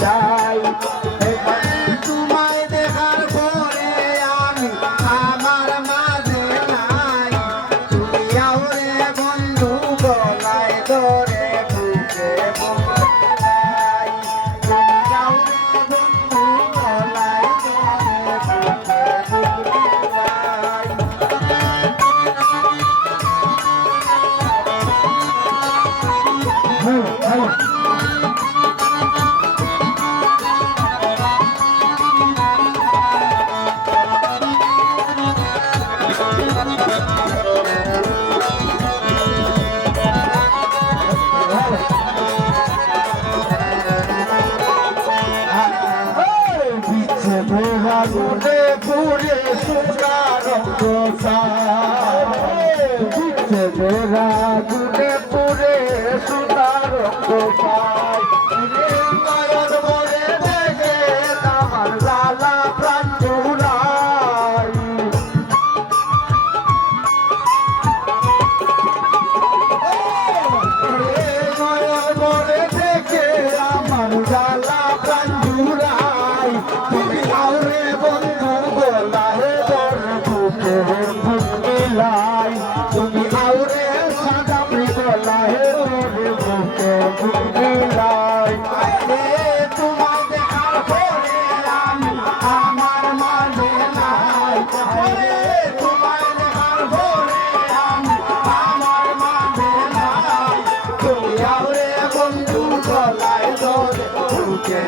চাই। তোমায় দেখার পরে আমি আমার মাঝে নাই, তুমি আওরে বন্ধু গলায় ধরে বুকে বুকে নাই, তুমি আওরে বন্ধু গলায় ধরে বুকে বুকে নাই। আগুনে পুড়ে সুগার পিছে মেরা আগুনে পুড়ে সুগার নয়ন মরে দেখে আমার লালা প্রাণ জুড়াই। নয়ন মরে দেখে আমার লালা প্রাণ জুড়াই, তুমি আওরে বন্ধু গলায় ধরে বুকে বুক মিলাই, তুমি আওরে সাদামি গলায় ধরে বুকে বুক মিলাই। তোমায় দেখার পরে আমি আমার মাঝে নাই, তোমায় দেখার পরে আমি আমার মাঝে নাই, তুমি আওরে বন্ধু গলায় ধরে বুকে